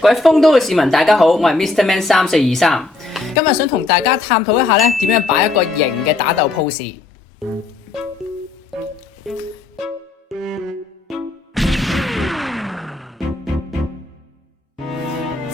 各位豐都嘅市民，大家好，我係 Mr. Man 3423，今日想同大家探討一下咧，點樣擺一個型嘅打鬥 pose。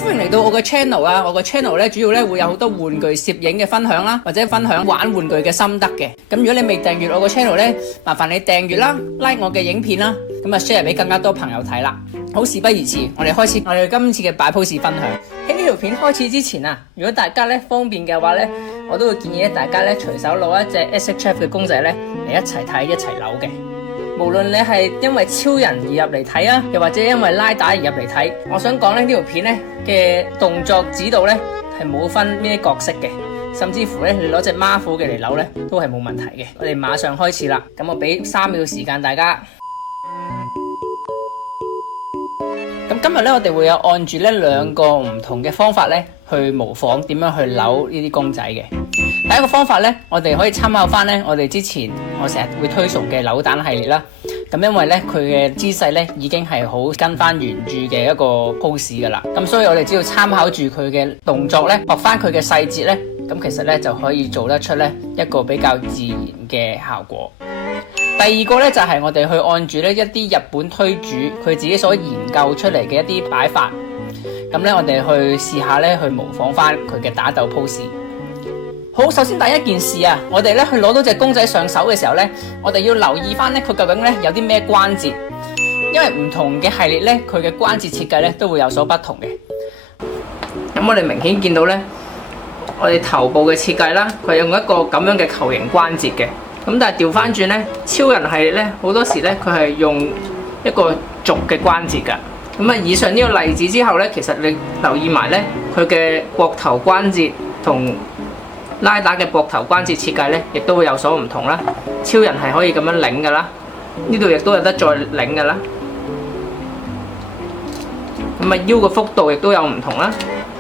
歡迎嚟到我嘅 channel 啊！我個 channel 咧主要咧會有好多玩具攝影嘅分享啦，或者分享玩玩具嘅心得嘅。咁如果你未訂閱我個 channel 咧，麻煩你訂閱啦 ，like 我嘅影片啦，咁啊 share 俾更加多朋友睇啦。好，事不宜遲，我哋開始我哋今次嘅擺 pose 分享。喺呢條片開始之前啊，如果大家咧方便嘅話咧，我都會建議咧大家咧隨手攞一隻 SHF 嘅公仔咧嚟一齊睇一齊扭嘅。無論你係因為超人而入嚟睇啊，又或者因為拉打而入嚟睇，我想講咧呢條片咧嘅動作指導咧係冇分呢啲角色嘅，甚至乎咧你攞隻馬虎嘅嚟扭咧都係冇問題嘅。我哋馬上開始啦，咁我俾3秒時間大家。咁今日咧我哋會有按住呢2個唔同嘅方法咧去模仿點樣去扭呢啲公仔嘅。第一個方法咧，我哋可以參考翻咧我哋之前我成日會推崇嘅扭蛋系列啦。咁因為咧佢嘅姿勢咧已經係好跟翻原著嘅一個 pose 噶啦。咁所以我哋只要參考住佢嘅動作咧，學翻佢嘅細節咧，咁其實咧就可以做得出咧一個比較自然嘅效果。第二個咧就係我哋去按住呢一啲日本推主佢自己所研究出嚟嘅一啲擺法，咁咧我哋去試下咧去模仿翻佢嘅打鬥 pose。好，首先第一件事啊，我哋咧去攞到隻公仔上手嘅時候咧，我哋要留意翻咧佢究竟咧有啲咩關節，因為唔同嘅系列咧佢嘅關節設計咧都會有所不同嘅。咁我哋明顯見到咧，我哋頭部嘅設計啦，佢用一個咁樣嘅球形關節嘅。咁但係調翻轉咧，超人系列咧好多時咧佢係用一個軸嘅關節㗎。咁啊，以上呢個例子之後咧，其實你留意埋咧，佢嘅膊頭關節同拉打嘅膊頭關節設計咧，亦都會有所唔同啦。超人係可以咁樣擰㗎啦，呢度亦都有得再擰㗎啦。咁啊，腰嘅幅度亦都有唔同啦。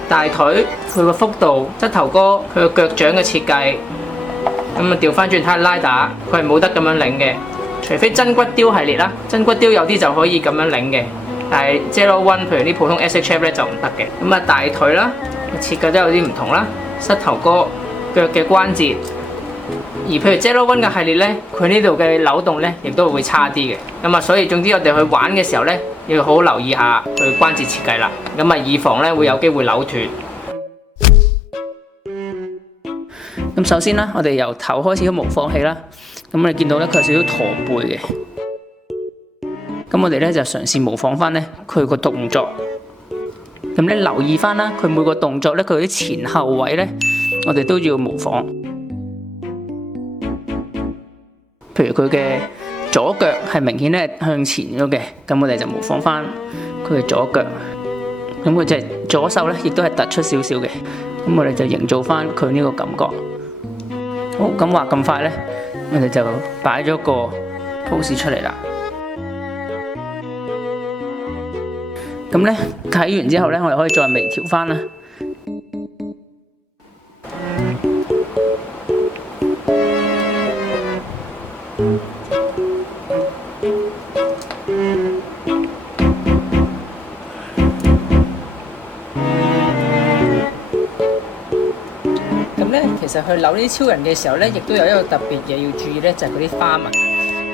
大腿佢個幅度，膝頭哥佢個腳掌嘅設計。咁啊，調翻轉睇下拉打，佢係冇得咁樣擰嘅，除非真骨雕系列啦。真骨雕有啲就可以咁樣擰嘅，但係 Zero One 譬如啲普通 SHF 咧就唔得嘅。咁啊，大腿啦，設計都有啲唔同啦，膝頭哥腳嘅關節，而譬如 Zero One 嘅系列咧，佢呢度嘅扭動咧亦都會差啲嘅。咁啊，所以總之我哋去玩嘅時候咧，要好好留意下佢關節設計啦。咁啊，以防咧會有機會扭斷。咁首先啦，我哋由頭開始去模仿起啦。咁我哋見到咧，佢有少少駝背嘅。咁我哋咧就嘗試模仿翻咧佢個動作。咁咧留意翻啦，佢每個動作咧，佢啲前後位咧，我哋都要模仿。譬如佢嘅左腳係明顯咧向前咗嘅，咁我哋就模仿翻佢嘅左腳。咁佢隻左手咧，亦都係突出少少嘅。咁我哋就營造翻佢呢個感覺。好，咁話咁快咧，我哋就擺咗個 pose 出嚟啦。咁咧睇完之後咧，我哋可以再微調翻啦。其實去扭呢啲超人嘅時候咧，亦都有一個特別嘢要注意咧，就係嗰啲花紋。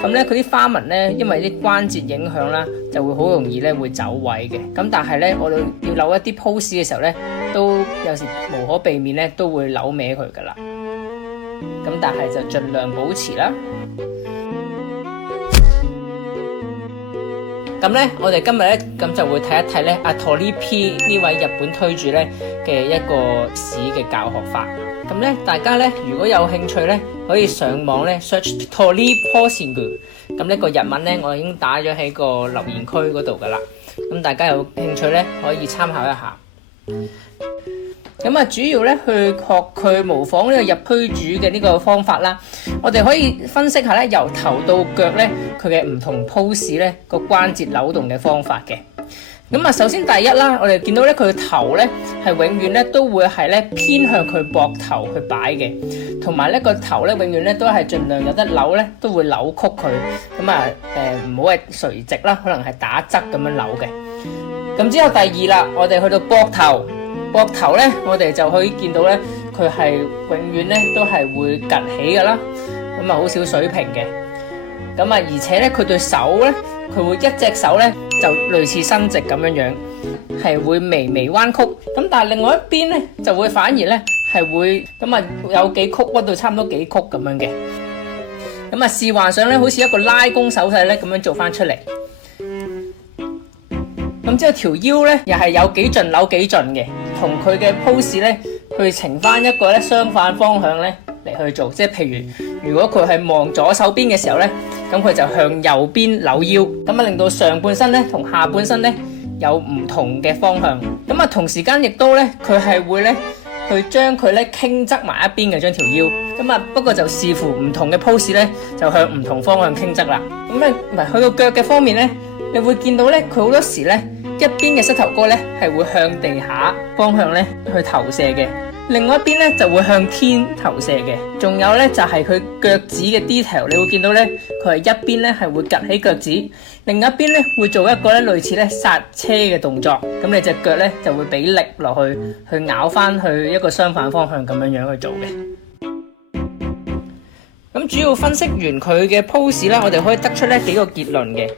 咁咧，佢啲花紋咧，因為啲關節影響啦，就會好容易咧會走位嘅。咁但係咧，我哋要扭一啲 pose 嘅時候咧，都有時無可避免咧，都會扭歪佢噶啦。咁但係就盡量保持啦。咁咧，我哋今日咧咁就會睇一睇咧阿 Tori P 呢位日本推主咧嘅一個史嘅教學法。咁咧，大家咧如果有興趣咧，可以上網咧 search Tori Posing。咁呢個日文咧，我已經打咗喺個留言區嗰度噶啦。咁大家有興趣咧，可以參考一下。咁啊，主要咧去學佢模仿呢個日推主嘅呢個方法啦。我哋可以分析下咧，由頭到腳咧，佢嘅唔同 pose 咧個關節扭動嘅方法嘅。咁啊，首先第一啦，我哋見到咧佢嘅頭咧係永遠咧都會係咧偏向佢膊頭去擺嘅，同埋咧個頭咧永遠咧都係盡量有得扭咧都會扭曲佢。咁啊唔好係垂直啦，可能係打側咁樣扭嘅。咁之後第二啦，我哋去到膊頭，膊頭咧，我哋就可以見到咧，佢係永遠咧都係會趌起噶啦，咁啊好少水平嘅。咁啊，而且咧佢對手咧，佢會一隻手咧就類似伸直咁樣樣，係會微微彎曲。咁但係另外一邊咧就會反而咧係會咁啊有幾曲屈到差唔多幾曲咁樣嘅。咁啊試幻想咧，好似一個拉弓手勢咧咁樣做翻出嚟。咁之後條腰咧又係有幾盡扭幾盡嘅，同佢嘅 pose 咧去呈翻一個咧相反方向咧嚟去做。即係譬如果佢係望左手邊嘅時候咧，咁佢就向右邊扭腰，咁啊令到上半身咧同下半身咧有唔同嘅方向。咁啊同時間亦都咧佢係會咧去將佢咧傾側埋一邊嘅將條腰。咁啊不過就視乎唔同嘅 pose 咧就向唔同方向傾側啦。咁咧唔係去到腳嘅方面咧，你會見到咧佢好多時咧一邊嘅膝頭哥咧係會向地下方向咧去投射嘅，另外一邊咧就會向天投射嘅。仲有咧就係佢腳趾嘅 detail， 你會見到咧佢係一邊咧係會趌起腳趾，另一邊咧會做一個咧類似咧剎車嘅動作。咁你隻腳咧就會俾力落去咬翻去一個相反方向咁樣樣去做嘅。咁主要分析完佢嘅 pose 啦，我哋可以得出咧幾個結論嘅。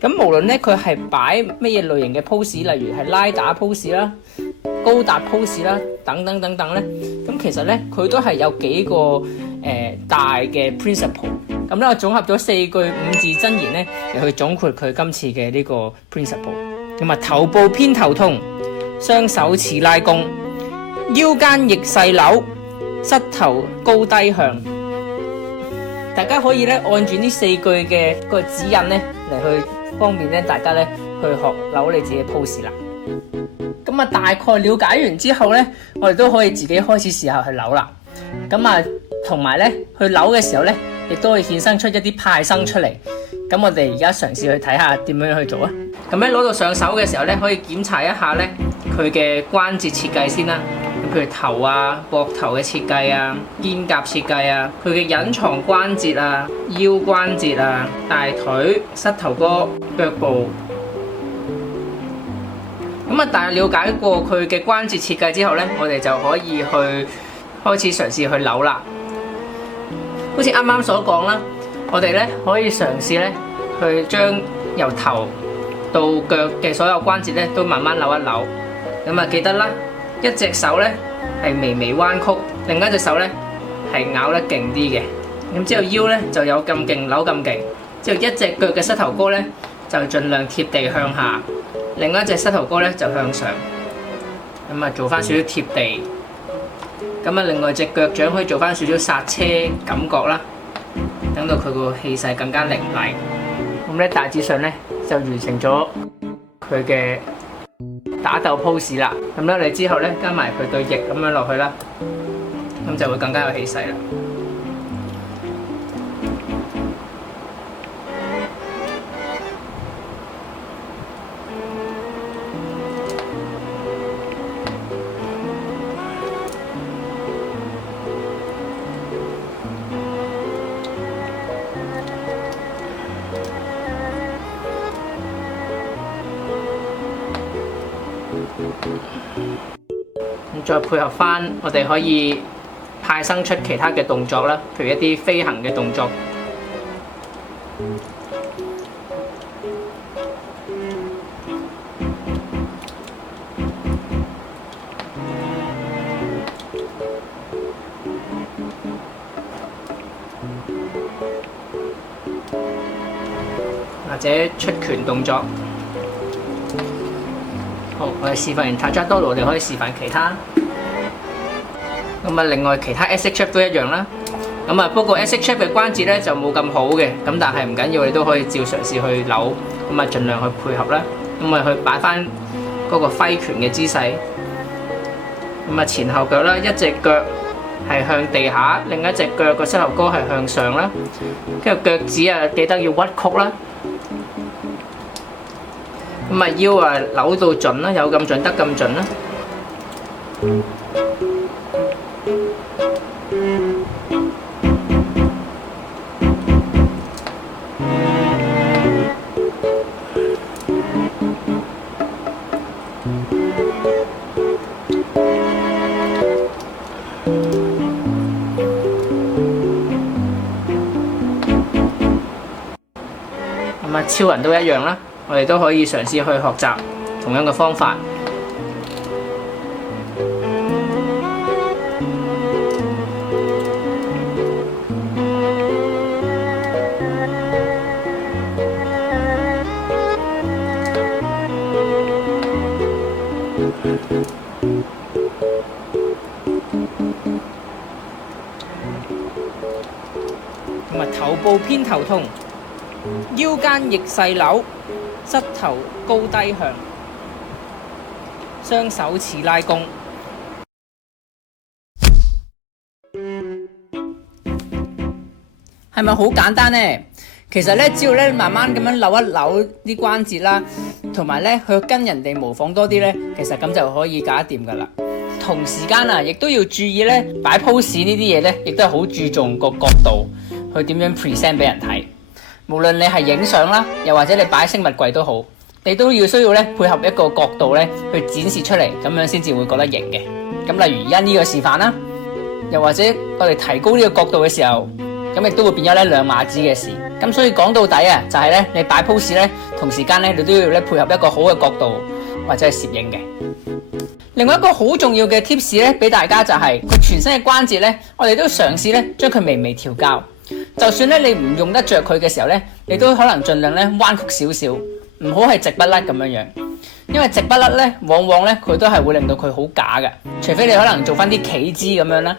咁無論咧佢係擺乜嘢類型嘅 pose， 例如係拉打 pose 啦、高達 pose 啦等等等等咧，咁其實咧佢都係有幾個大嘅 principle。咁咧我總合咗4句5字真言咧嚟去總括佢今次嘅呢個 principle。咁啊，頭部偏頭痛，雙手似拉弓，腰間逆勢扭，膝頭高低向。大家可以咧按住呢4句嘅個指引咧嚟去方便咧大家咧去學扭你自己嘅 pose 啦。咁啊大概了解完之後咧，我哋都可以自己開始試下去扭啦。咁啊同埋咧去扭嘅時候咧，亦都可以衍生出一啲派生出嚟。咁我哋而家嘗試去睇下點樣去做啊。咁咧攞到上手嘅時候咧，可以檢查一下咧佢嘅關節設計先啦。譬如頭啊、膊頭嘅設計啊、肩胛設計啊、佢嘅隱藏關節啊、腰關節啊、大腿、膝頭哥、腳部。咁啊，大約了解過佢嘅關節設計之後咧，我哋就可以去開始嘗試去扭啦。好似啱啱所講啦，我哋咧可以嘗試咧去將由頭到腳嘅所有關節咧都慢慢扭一扭。咁啊，記得啦。一隻手咧係微微彎曲，另一隻手咧係咬得勁啲嘅。咁之後腰咧就有咁勁扭咁勁。之後一隻腳嘅膝頭哥咧就盡量貼地向下，另一隻膝頭哥咧就向上。咁啊做翻少少貼地。咁啊另外隻腳掌可以做翻少少剎車感覺啦，等到佢個氣勢更加凌厲。咁咧大致上咧就完成咗佢嘅打鬥 pose 啦，咁咧你之後咧加埋佢對翼咁樣落去啦，咁就會更加有氣勢啦。再配合翻，我哋可以派生出其他嘅動作啦，譬如一啲飛行嘅動作。或者出拳動作。好，我哋示範完塔扎多羅，我哋可以示範其他。咁啊，另外其他 SHF 都一樣啦。咁啊，不過 SHF 嘅關節咧就冇咁好嘅，咁但係唔緊要，你都可以照嘗試去扭，咁啊盡量去配合啦。咁啊去擺翻嗰個揮拳嘅姿勢。咁啊前後腳啦，一隻腳係向地下，另一隻腳個膝頭哥係向上啦。跟住腳趾啊，記得要屈曲啦。咁啊腰啊扭到盡啦，有咁盡得咁盡啦。超人都一樣啦，我哋都可以嘗試去學習同樣嘅方法。咁啊，頭部偏頭痛，腰間逆勢扭，膝頭高低向，雙手似拉弓。係咪好簡單呢？其實咧，只要咧慢慢咁樣扭一扭啲關節啦，同埋咧去跟人哋模仿多啲咧，其實咁就可以搞得掂噶啦。同時間啊，亦都要注意咧擺 pose 呢啲嘢咧，亦都係好注重個角度去點樣 present 俾人睇。無論你係影相啦，又或者你擺飾物櫃都好，你都要需要咧配合一個角度咧去展示出嚟，咁樣先至會覺得型嘅。咁例如而家呢個示範啦，又或者我哋提高呢個角度嘅時候，咁亦都會變咗咧兩碼子嘅事。咁所以講到底啊，就係咧你擺 pose 咧，同時間咧你都要咧配合一個好嘅角度或者係攝影嘅。另外一個好重要嘅 tips 咧，俾大家就係佢全身嘅關節咧，我哋都嘗試咧將佢微微調校。就算咧你唔用得着佢嘅時候咧，你都可能盡量咧彎曲少少，唔好係直不甩咁樣樣。因為直不甩咧，往往咧佢都係會令到佢好假嘅，除非你可能做翻啲企姿咁樣啦。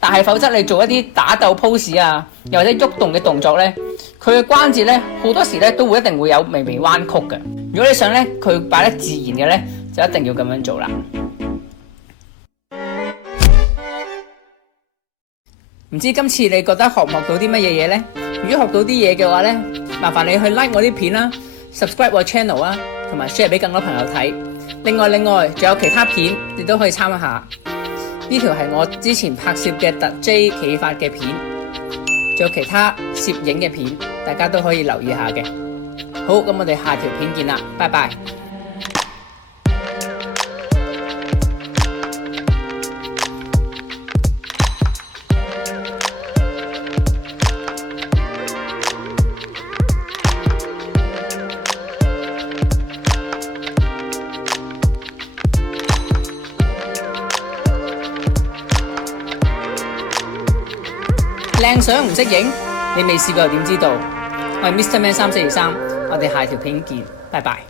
但係否則你做一啲打鬥 pose 啊，又或者喐動嘅動作咧，佢嘅關節咧好多時咧都會一定會有微微彎曲嘅。如果你想咧佢擺得自然嘅咧，就一定要咁樣做啦。唔知今次你覺得學唔學到啲乜嘢嘢呢？如果學到啲嘢嘅話呢，麻煩你去 like 我啲片啦 ，subscribe 我 channel 啊，同埋 share 俾更多朋友睇。另外，仲有其他片你都可以參考下。呢條係我之前拍攝嘅特 J 企法嘅片，仲有其他攝影嘅片，大家都可以留意下嘅。好，咁我哋下條片見啦，拜拜。靚相唔識影，你未試過又點知道？我係 Mr. Man 3423，我哋下條片見，拜拜。